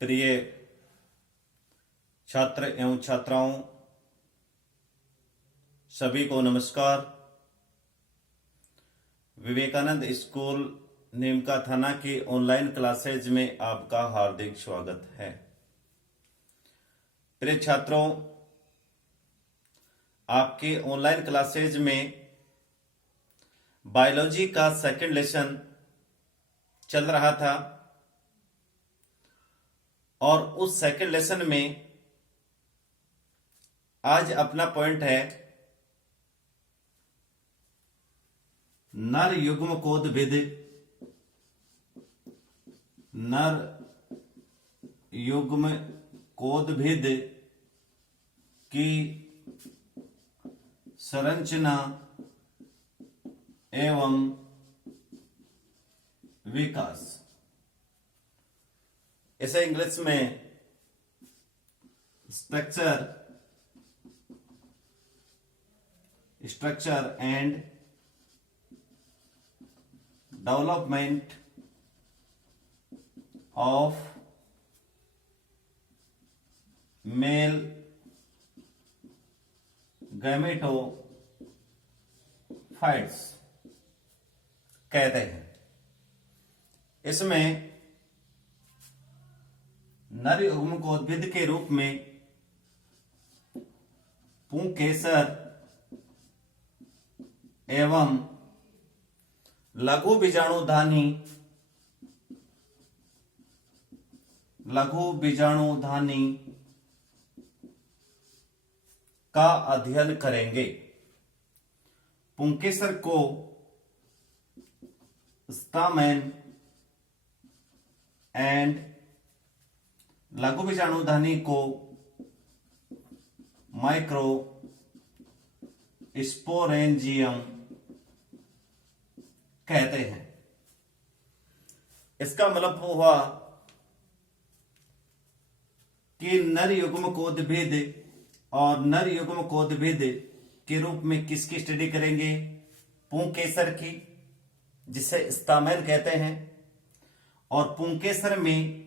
प्रिय छात्र एवं छात्राओं, सभी को नमस्कार। विवेकानंद स्कूल नीमका थाना की ऑनलाइन क्लासेज में आपका हार्दिक स्वागत है। प्रिय छात्रों, आपके ऑनलाइन क्लासेज में बायोलॉजी का सेकंड लेसन चल रहा था और उस सेकंड लेसन में आज अपना पॉइंट है नर युग्म कोदभिद। नर युग्म कोदभिद की संरचना एवं विकास। इसे इंग्लिश में structure and development of male gametophytes कहते हैं। इसमें नर युग्म कोदभिद के रूप में पुंकेसर एवं लघु बीजाणुधानी का अध्ययन करेंगे। पुंकेसर को स्टामेन एंड लघु बीजाणुधानी को माइक्रो स्पोरेंजियम कहते हैं। इसका मतलब हुआ कि नर युग्म कोदभिद और नर युग्म कोदभिद के रूप में किसकी स्टडी करेंगे? पुंकेसर की, जिसे स्टामेन कहते हैं। और पुंकेसर में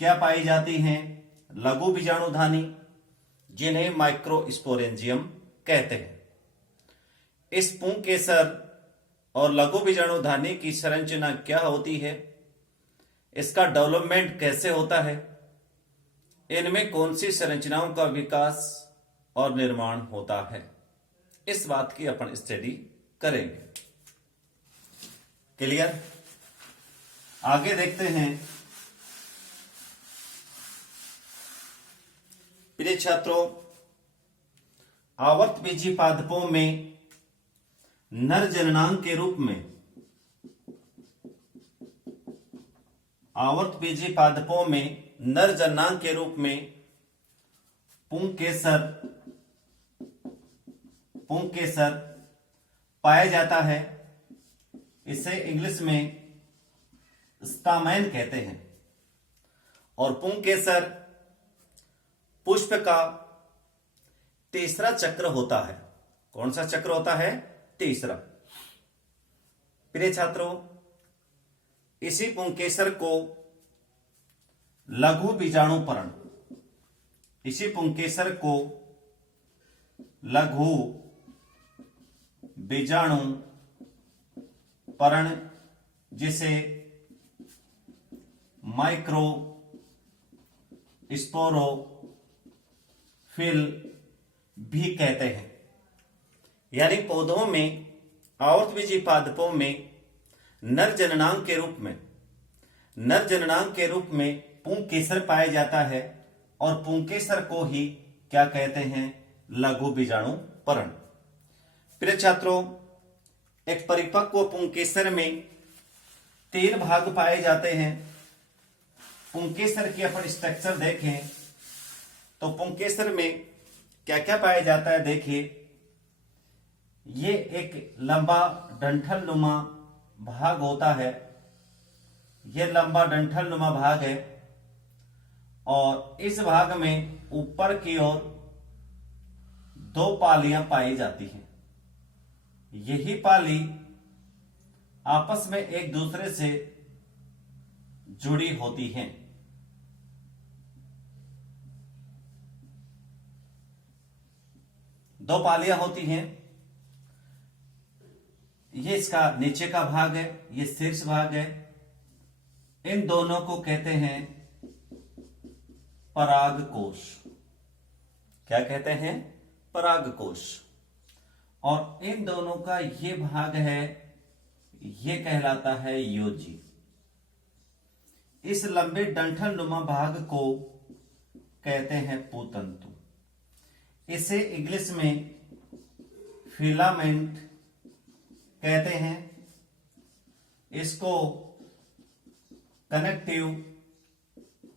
क्या पाई जाती हैं? लघु बीजाणुधानी, जिन्हें माइक्रोस्पोरेंजियम कहते हैं। इस पुंकेसर और लघु बीजाणुधानी की संरचना क्या होती है? इसका डेवलपमेंट कैसे होता है? इनमें कौन सी संरचनाओं का विकास और निर्माण होता है? इस बात की अपन स्टडी करेंगे। क्लियर? आगे देखते हैं। प्रिय छात्रों, आवर्तबीजी पादपों में नर जननांग के रूप में पुंकेसर पाया जाता है। इसे इंग्लिश में स्टामेन कहते हैं। और पुंकेसर पुष्प का तीसरा चक्र होता है। कौन सा चक्र होता है? तीसरा। प्रिय छात्रों, इसी पुंकेसर को लघु बीजाणुपरण, जिसे माइक्रो स्पोरोफिल भी कहते हैं। यानी पौधों में, आवर्तबीजी पादपों में नर जननांग के रूप में पुंकेसर पाया जाता है। और पुंकेसर को ही क्या कहते हैं? लघु बीजाणुपरण। प्रिय छात्रों, एक परिपक्व पुंकेसर में 3 भाग पाए जाते हैं। पुंकेसर की अपन स्ट्रक्चर देखें तो पुंकेसर में क्या क्या पाया जाता है? देखिए, ये एक लंबा डंठल नुमा भाग होता है। यह लंबा डंठल नुमा भाग है और इस भाग में ऊपर की ओर 2 पालियां पाई जाती हैं। यही पाली आपस में एक दूसरे से जुड़ी होती हैं। दो पालियां होती हैं, ये इसका नीचे का भाग है, ये शीर्ष भाग है। इन दोनों को कहते हैं परागकोश। क्या कहते हैं? परागकोश। और इन दोनों का ये भाग है, ये कहलाता है योजी। इस लंबे डंठल नुमा भाग को कहते हैं पूतंतु। इसे इंग्लिश में फिलामेंट कहते हैं। इसको कनेक्टिव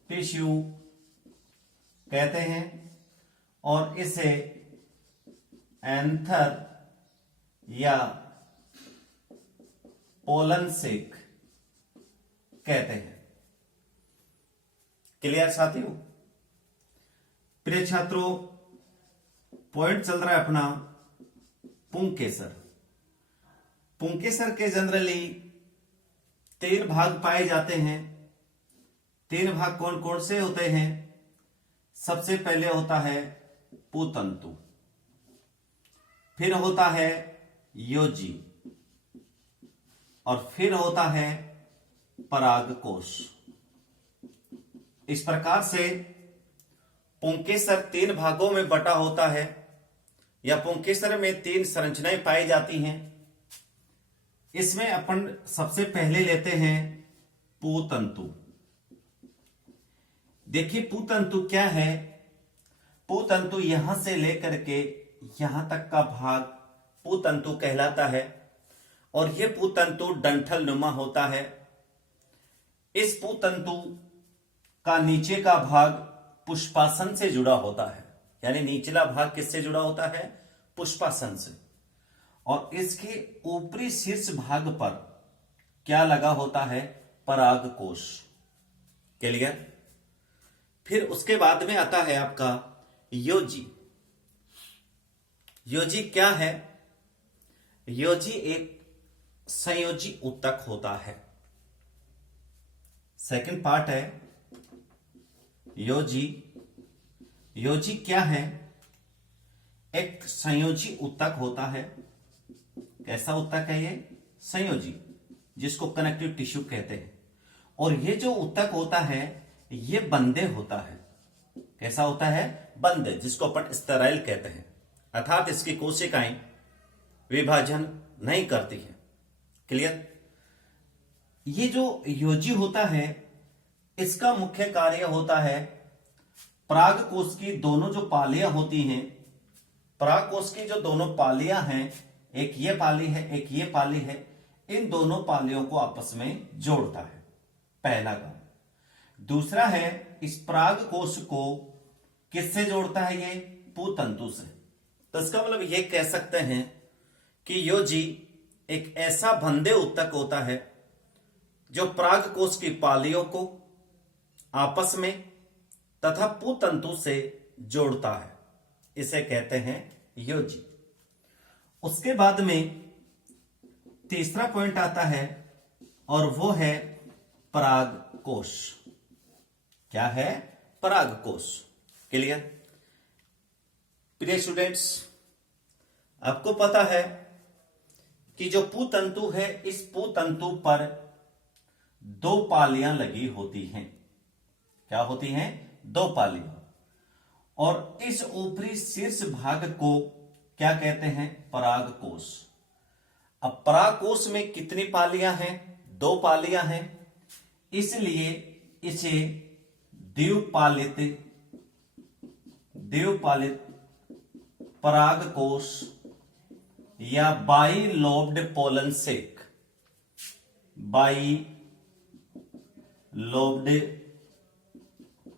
टिश्यू कहते हैं और इसे एंथर या पोलन सेक कहते हैं। क्लियर साथियों? प्रिय छात्रों, पॉइंट चल रहा है अपना पुंकेसर। पुंकेसर के जनरली 3 भाग पाए जाते हैं। 3 भाग कौन कौन से होते हैं? सबसे पहले होता है पूतंतु, फिर होता है योजी, और फिर होता है परागकोश। इस प्रकार से पुंकेसर 3 भागों में बटा होता है, या पुंकेसर में 3 संरचनाएं पाई जाती हैं। इसमें अपन सबसे पहले लेते हैं पूतंतु। देखिए पूतंतु क्या है। पूतंतु यहां से लेकर के यहां तक का भाग पूतंतु कहलाता है, और यह पूतंतु डंठल नुमा होता है। इस पूतंतु का नीचे का भाग पुष्पासन से जुड़ा होता है, यानी निचला भाग किससे जुड़ा होता है? पुष्पासन से। और इसके ऊपरी शीर्ष भाग पर क्या लगा होता है? परागकोश। क्लियर? फिर उसके बाद में आता है आपका योजी। योजी क्या है? योजी एक संयोजी ऊतक होता है। सेकंड पार्ट है योजी। योजी क्या है? एक संयोजी ऊतक होता है। कैसा ऊतक है ये? संयोजी, जिसको कनेक्टिव टिश्यू कहते हैं। और ये जो ऊतक होता है ये बंदे होता है। कैसा होता है? बंदे, जिसको अपन स्टेराइल कहते हैं, अर्थात इसकी कोशिकाएं विभाजन नहीं करती है। क्लियर? ये जो योजी होता है इसका मुख्य कार्य होता है परागकोश की दोनों जो पालियां होती हैं, परागकोश की जो दोनों पालियां हैं, एक ये पाली है एक ये पाली है, इन दोनों पालियों को आपस में जोड़ता है, पहला काम। दूसरा है इस परागकोश को किससे जोड़ता है? ये पूतंतु से। तो इसका मतलब ये कह सकते हैं कि योजी एक ऐसा बंदे ऊतक होता है जो परागकोश की पालियों को आपस में तथा पूतंतु से जोड़ता है। इसे कहते हैं योजी। उसके बाद में तीसरा पॉइंट आता है और वो है परागकोश। क्या है? परागकोश। क्लियर? प्रिय स्टूडेंट्स, आपको पता है कि जो पूतंतु है, इस पूतंतु पर 2 पालियां लगी होती हैं। क्या होती हैं? 2 पालियां। और इस ऊपरी शीर्ष भाग को क्या कहते हैं? परागकोश। अब परागकोश में कितनी पालियां हैं? 2 पालियां हैं, इसलिए इसे द्विपालित परागकोश या bi lobed pollen sac, bi lobed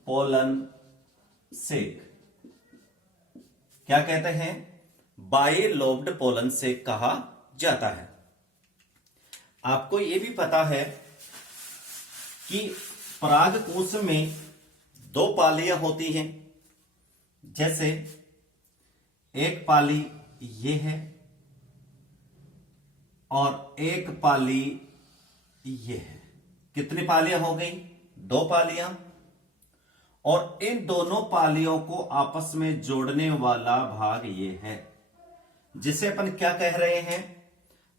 pollen sac क्या कहते हैं? बाई लोब्ड पोलन सेक कहा जाता है। आपको यह भी पता है कि परागकोश में 2 पालियां होती हैं। जैसे एक पाली ये है और एक पाली ये है। कितनी पालियां हो गई? 2 पालियां। और इन दोनों पालियों को आपस में जोड़ने वाला भाग ये है। जिसे अपन क्या कह रहे हैं,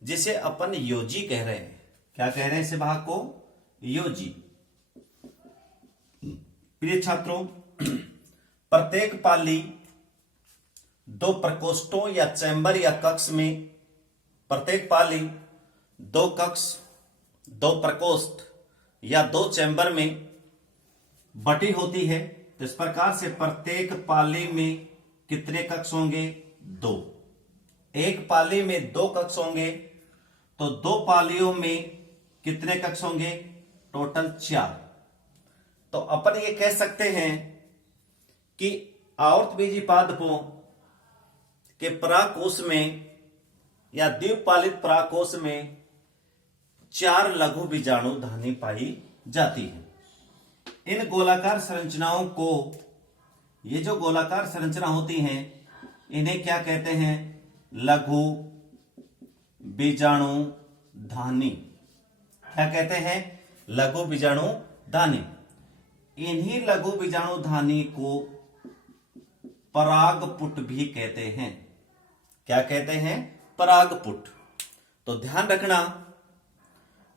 जिसे अपन योजी कह रहे हैं। क्या कह रहे हैं इसे भाग को? योजी। प्रिय छात्रों, प्रत्येक पाली दो प्रकोष्ठों या चैम्बर या कक्ष में, प्रत्येक पाली दो कक्ष, दो प्रकोष्ठ या दो चैम्बर में बटी होती है। तो इस प्रकार से प्रत्येक पाली में कितने कक्ष होंगे? दो। एक पाली में दो कक्ष होंगे, तो दो पालियों में कितने कक्ष होंगे? टोटल 4। तो अपन ये कह सकते हैं कि आवर्तबीजी पादपों के परागकोश में या द्विपालित परागकोश में 4 लघु बीजाणु धानी पाई जाती है। इन गोलाकार संरचनाओं को, ये जो गोलाकार संरचना होती हैं, इन्हें क्या कहते हैं? लघु बीजाणु धानी। क्या कहते हैं? लघु बीजाणु धानी। इन्हीं लघु बीजाणु धानी को परागपुट भी कहते हैं। क्या कहते हैं? परागपुट। तो ध्यान रखना,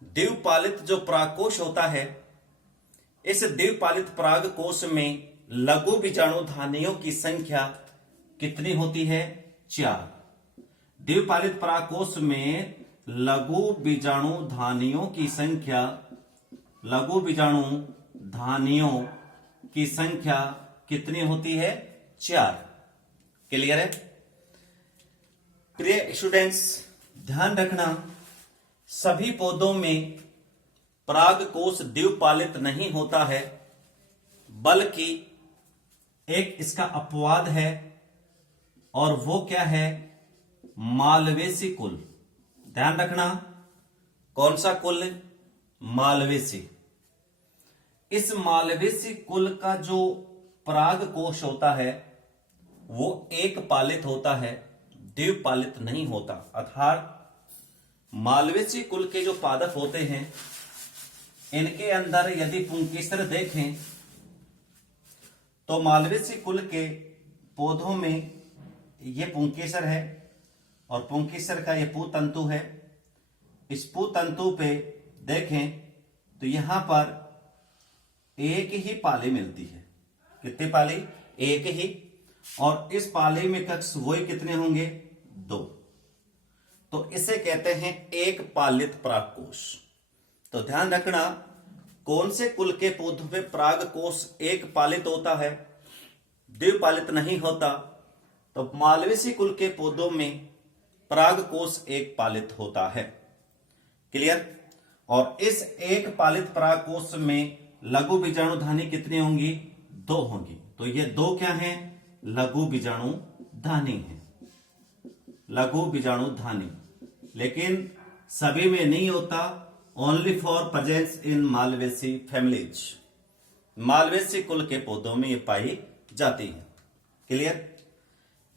द्विपालित जो परागकोश होता है, इस द्विपालित परागकोश में लघु बीजाणु धानियों की संख्या कितनी होती है? 4। द्विपालित परागकोश में लघु बीजाणु धानियों की संख्या, लघु बीजाणु धानियों की संख्या कितनी होती है? 4। क्लियर है? प्रिय स्टूडेंट्स, ध्यान रखना, सभी पौधों में परागकोश द्विपालित नहीं होता है, बल्कि एक इसका अपवाद है, और वो क्या है? मालवेसी कुल। ध्यान रखना, कौन सा कुल? मालवेसी। इस मालवेसी कुल का जो परागकोश होता है वो एक पालित होता है, द्विपालित नहीं होता। अर्थात मालवेसी कुल के जो पादप होते हैं, इनके अंदर यदि पुंकेसर देखें तो मालवेसी कुल के पौधों में ये पुंकेसर है, और पुंकेसर का ये पुतंतु है। इस पुतंतु पे देखें तो यहां पर एक ही पाली मिलती है। कितनी पाली? एक ही। और इस पाली में कक्ष वही कितने होंगे? 2। तो इसे कहते हैं एक पालित परागकोश। तो ध्यान रखना, कौन से कुल के पौधों में परागकोश एक पालित होता है, द्विपालित नहीं होता? तो मालवेसी कुल के पौधों में परागकोश एक पालित होता है। क्लियर? और इस एक पालित परागकोश में लघु बीजाणु धानी कितनी होंगी? 2 होंगी। तो ये 2 क्या हैं? लघु बीजाणु धानी है। लघु बीजाणु धानी, लेकिन सभी में नहीं होता, only for presence in Malvaceae families. Malvaceae कुल के पौधों में ये पाई जाती है। क्लियर?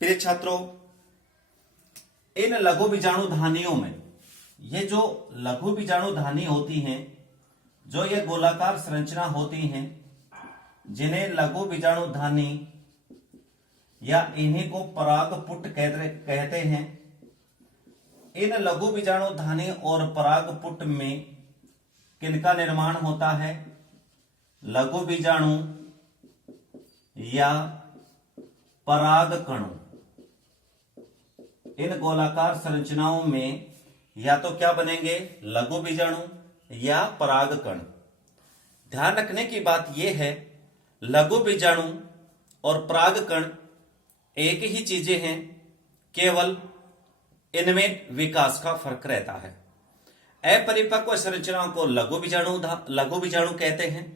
प्रिय छात्रों, इन लघु बीजाणु धानियों में, ये जो लघु बीजाणु धानी होती हैं, जो ये गोलाकार संरचना होती हैं, जिन्हें लघु बीजाणु धानी या इन्हीं को परागपुट कहते हैं। इन लघु बीजाणु धानी और परागपुट में किनका निर्माण होता है? लघु बीजाणु या परागकणों। इन गोलाकार संरचनाओं में या तो क्या बनेंगे? लघु बीजाणु या परागकण। ध्यान रखने की बात यह है, लघु बीजाणु और परागकण एक ही चीजें हैं, केवल इनमें विकास का फर्क रहता है। अपरिपक्व संरचनाओं को लघु बीजाणु कहते हैं,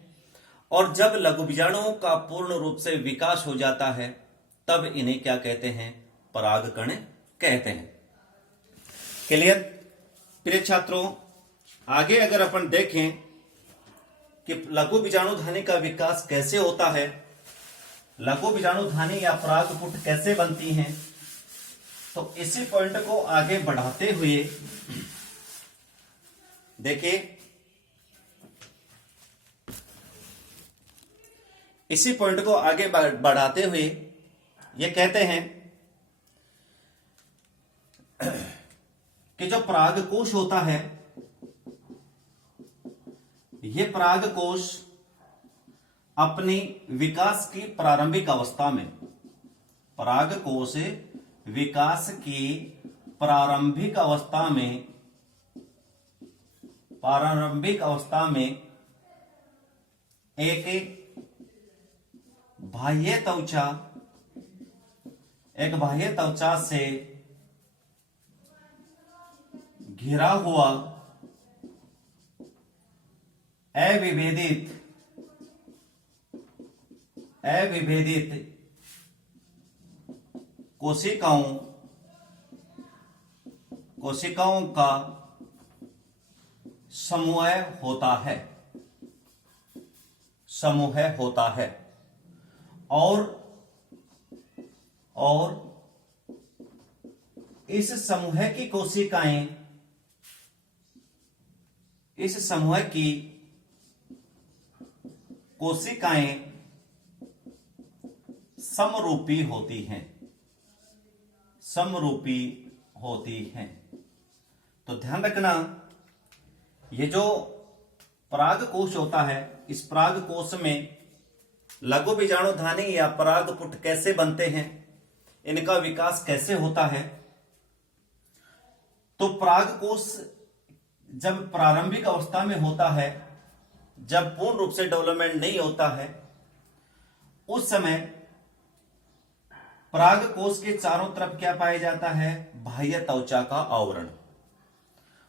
और जब लघु बीजाणुओं का पूर्ण रूप से विकास हो जाता है, तब इन्हें क्या कहते हैं? परागकण कहते हैं। क्लियर? प्रिय छात्रों, आगे अगर अपन देखें कि लघु बीजाणु धानी का विकास कैसे होता है, लघु बीजाणु धानी या परागपुट कैसे बनती हैं, तो इसी पॉइंट को आगे बढ़ाते हुए देखिए, इसी पॉइंट को आगे बढ़ाते हुए ये कहते हैं कि जो परागकोश होता है, यह परागकोश अपनी विकास की प्रारंभिक अवस्था में, परागकोश विकास की प्रारंभिक अवस्था में एक बाह्य त्वचा से घिरा हुआ अविभेदित कोशिकाओं का समूह होता है और इस समूह की कोशिकाएं समरूपी होती हैं। तो ध्यान रखना, ये जो परागकोश होता है, इस परागकोश में लघु बीजाणुधानी या परागपुट कैसे बनते हैं, इनका विकास कैसे होता है। तो परागकोश जब प्रारंभिक अवस्था में होता है, जब पूर्ण रूप से डेवलपमेंट नहीं होता है, उस समय परागकोश के चारों तरफ क्या पाया जाता है, बाह्य त्वचा का आवरण,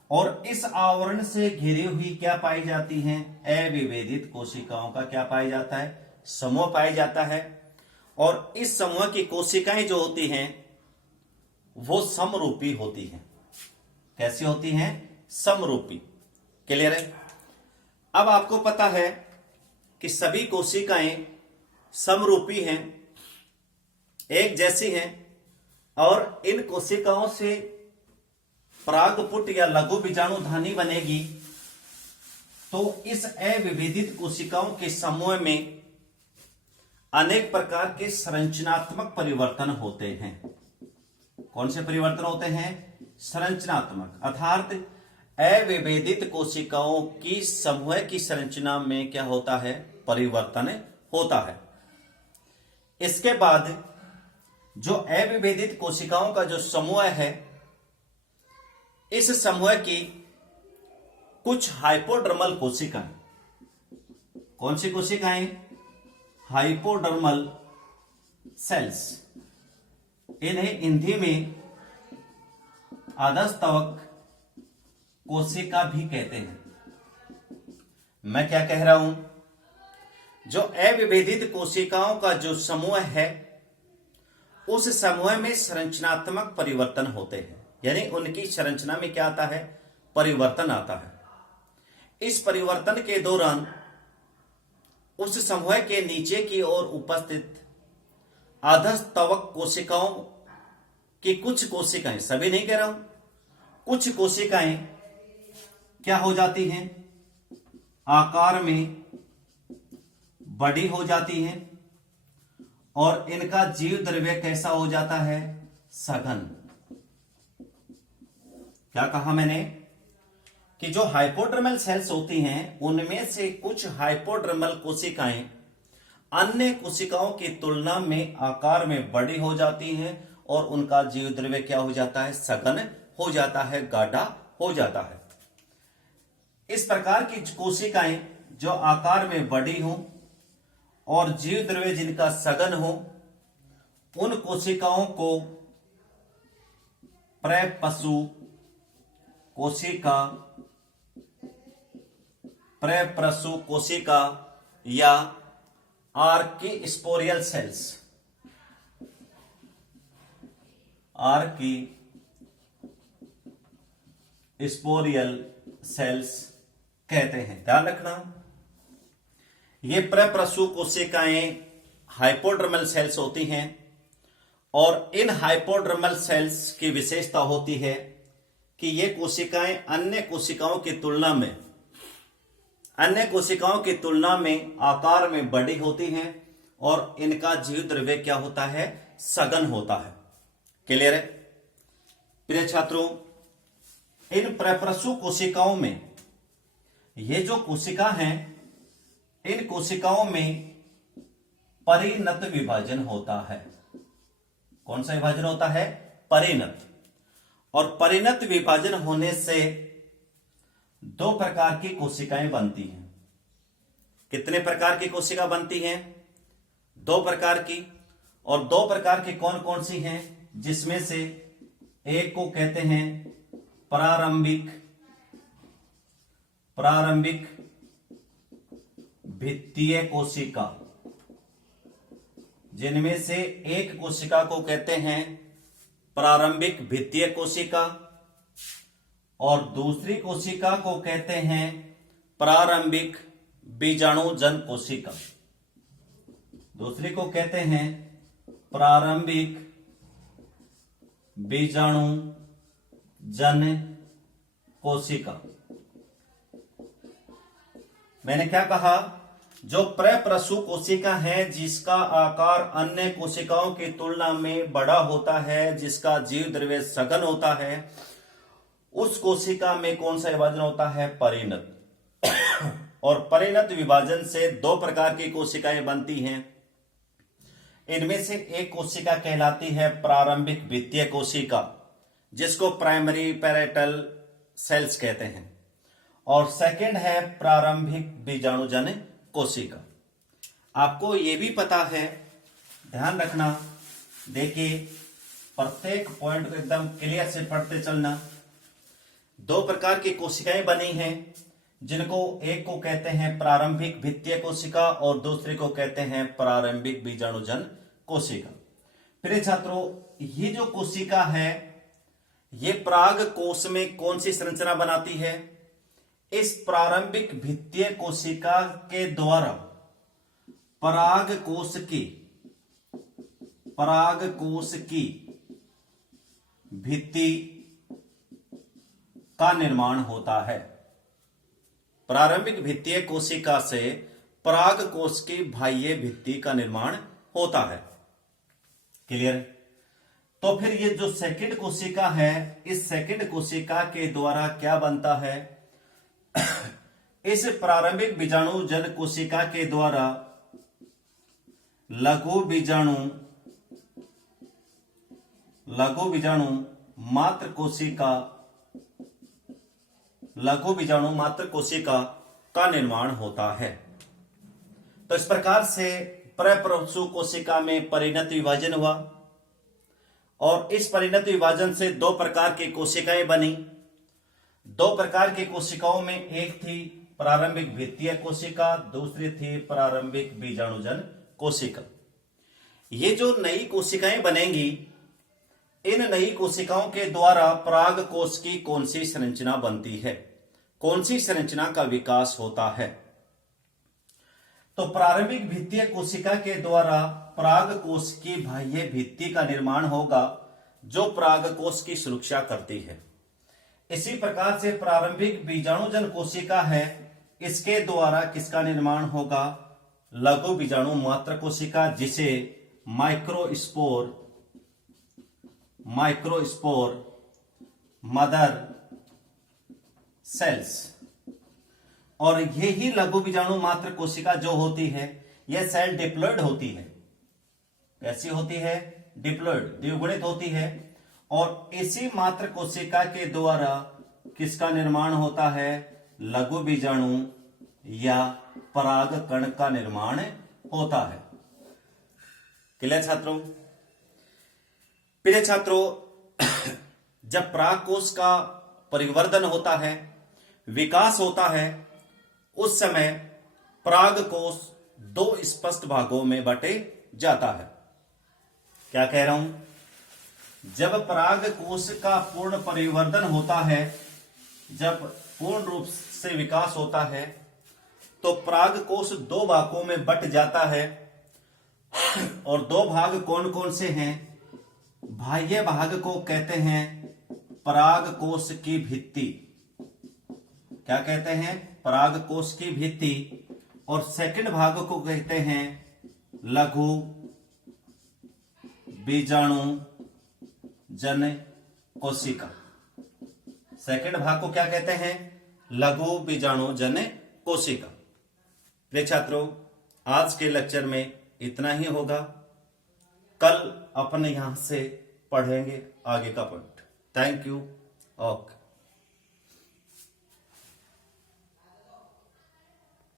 और इस आवरण से घिरी हुई क्या पाई जाती हैं, अविभेदित कोशिकाओं का क्या पाया जाता है, समूह पाया जाता है। और इस समूह की कोशिकाएं जो होती हैं वो समरूपी होती हैं। कैसी होती हैं, समरूपी। क्लियर है। अब आपको पता है कि सभी कोशिकाएं समरूपी हैं, एक जैसी हैं, और इन कोशिकाओं से परागपुट या लघु बीजाणुधानी बनेगी। तो इस अविभेदित कोशिकाओं के समूह में अनेक प्रकार के संरचनात्मक परिवर्तन होते हैं। कौन से परिवर्तन होते हैं, संरचनात्मक, अर्थात अविभेदित कोशिकाओं की समूह की संरचना में क्या होता है, परिवर्तन होता है। इसके बाद जो अविभेदित कोशिकाओं का जो समूह है, इस समूह की कुछ हाइपोडर्मल कोशिकाएं, कौन सी कोशिकाएं, हाइपोडर्मल सेल्स, इन्हें हिंदी में अधस्तवक कोशिका भी कहते हैं। मैं क्या कह रहा हूं, जो अविभेदित कोशिकाओं का जो समूह है, उस समूह में संरचनात्मक परिवर्तन होते हैं, यानी उनकी संरचना में क्या आता है, परिवर्तन आता है। इस परिवर्तन के दौरान उस समूह के नीचे की ओर उपस्थित अधस्तवक कोशिकाओं की कुछ कोशिकाएं, सभी नहीं कह रहा हूं, कुछ कोशिकाएं क्या हो जाती हैं, आकार में बड़ी हो जाती हैं, और इनका जीव द्रव्य कैसा हो जाता है, सघन। क्या कहा मैंने कि जो हाइपोडर्मल सेल्स होती हैं, उनमें से कुछ हाइपोडर्मल कोशिकाएं अन्य कोशिकाओं की तुलना में आकार में बड़ी हो जाती हैं, और उनका जीव द्रव्य क्या हो जाता है, सघन हो जाता है, गाढ़ा हो जाता है। इस प्रकार की कोशिकाएं जो आकार में बड़ी हों और जीव द्रव्य जिनका सघन हो, उन कोशिकाओं को प्रपशु कोशिका, प्रप्रसु कोशिका या आर्कीस्पोरियल सेल्स, आर्कीस्पोरियल सेल्स कहते हैं। ध्यान रखना, ये प्रप्रसु कोशिकाएं हाइपोडर्मल सेल्स होती हैं, और इन हाइपोडर्मल सेल्स की विशेषता होती है कि ये कोशिकाएं अन्य कोशिकाओं की तुलना में आकार में बड़ी होती हैं, और इनका जीव द्रव्य क्या होता है, सघन होता है। क्लियर है। प्रिय छात्रों, इन प्रप्रसु कोशिकाओं में, ये जो कोशिका हैं, इन कोशिकाओं में परिणत विभाजन होता है। कौन सा विभाजन होता है? परिणत। और परिणत विभाजन होने से दो प्रकार की कोशिकाएं बनती हैं। कितने प्रकार की कोशिका बनती हैं? दो प्रकार की। और दो प्रकार की कौन कौन सी हैं? जिसमें से एक को कहते हैं प्रारंभिक भित्तीय कोशिका, जिनमें से एक कोशिका को कहते हैं प्रारंभिक भित्तीय कोशिका और दूसरी कोशिका को कहते हैं प्रारंभिक बीजाणुजन कोशिका। दूसरी को कहते हैं प्रारंभिक बीजाणुजन कोशिका। मैंने क्या कहा? जो प्रप्रसु कोशिका है, जिसका आकार अन्य कोशिकाओं की तुलना में बड़ा होता है, जिसका जीव द्रव्य सघन होता है, उस कोशिका में कौन सा विभाजन होता है? परिणत। और परिणत विभाजन से दो प्रकार की कोशिकाएं बनती हैं। इनमें से एक कोशिका कहलाती है प्रारंभिक भित्तीय कोशिका, जिसको प्राइमरी पैरेटल सेल्स कहते हैं, और सेकंड है प्रारंभिक बीजाणुजन कोशिका। आपको यह भी पता है, ध्यान रखना, देखिए प्रत्येक पॉइंट को एकदम क्लियर से पढ़ते चलना। दो प्रकार की कोशिकाएं बनी हैं, जिनको एक को कहते हैं प्रारंभिक भित्तीय कोशिका और दूसरे को कहते हैं प्रारंभिक बीजाणुजन कोशिका। प्रिय छात्रों, ये जो कोशिका है, ये पराग कोश में कौन सी संरचना बनाती है? इस प्रारंभिक भित्तीय कोशिका के द्वारा पराग कोश की भित्ति का निर्माण होता है। प्रारंभिक भित्तीय कोशिका से पराग कोश की बाह्य भित्ति का निर्माण होता है। क्लियर? तो फिर ये जो सेकंड कोशिका है, इस सेकंड कोशिका के द्वारा क्या बनता है? इस प्रारंभिक बीजाणुजन कोशिका के द्वारा लघु बीजाणु मात्र कोशिका का निर्माण होता है। तो इस प्रकार से प्रप्रसु कोशिका में परिणत विभाजन हुआ और इस परिणत विभाजन से दो प्रकार की कोशिकाएं बनी। दो प्रकार की कोशिकाओं में एक थी प्रारंभिक भित्तीय कोशिका, दूसरी थी प्रारंभिक बीजाणुजन कोशिका। ये जो नई कोशिकाएं बनेंगी, इन नई कोशिकाओं के द्वारा पराग कोश की कौन सी संरचना बनती है? कौन सी संरचना का विकास होता है? तो प्रारंभिक भित्तीय कोशिका के द्वारा पराग कोश की बाह्य भित्ति का निर्माण होगा, जो पराग कोश की सुरक्षा करती है। इसी प्रकार से प्रारंभिक बीजाणुजन कोशिका है, इसके द्वारा किसका निर्माण होगा? लघु बीजाणु मात्र कोशिका, जिसे माइक्रोस्पोर मदर सेल्स। और यही लघु बीजाणु मात्र कोशिका जो होती है, यह सेल डिप्लॉयड होती है। कैसी होती है? डिप्लॉयड, द्विगुणित होती है। और इसी मात्र कोशिका के द्वारा किसका निर्माण होता है? लघु बीजाणु या पराग कण का निर्माण होता है। क्लियर छात्रों? प्रिय छात्रों, जब पराग कोश का परिवर्धन होता है, विकास होता है, उस समय पराग कोश दो स्पष्ट भागों में बटे जाता है। क्या कह रहा हूं? जब पराग कोश का पूर्ण परिवर्धन होता है, जब पूर्ण रूप से विकास होता है, तो पराग कोश दो भागों में बट जाता है। और दो भाग कौन कौन से हैं? बाह्य भाग को कहते हैं पराग कोश की भित्ति। क्या कहते हैं? पराग कोश की भित्ति। और सेकंड भाग को कहते हैं लघु बीजाणु जन कोशिका। सेकंड भाग को क्या कहते हैं? लघु बीजाणु जन्य कोशिका। प्रिय छात्रों, आज के लेक्चर में इतना ही होगा। कल अपन यहां से पढ़ेंगे आगे का पॉइंट। Thank you. ओके।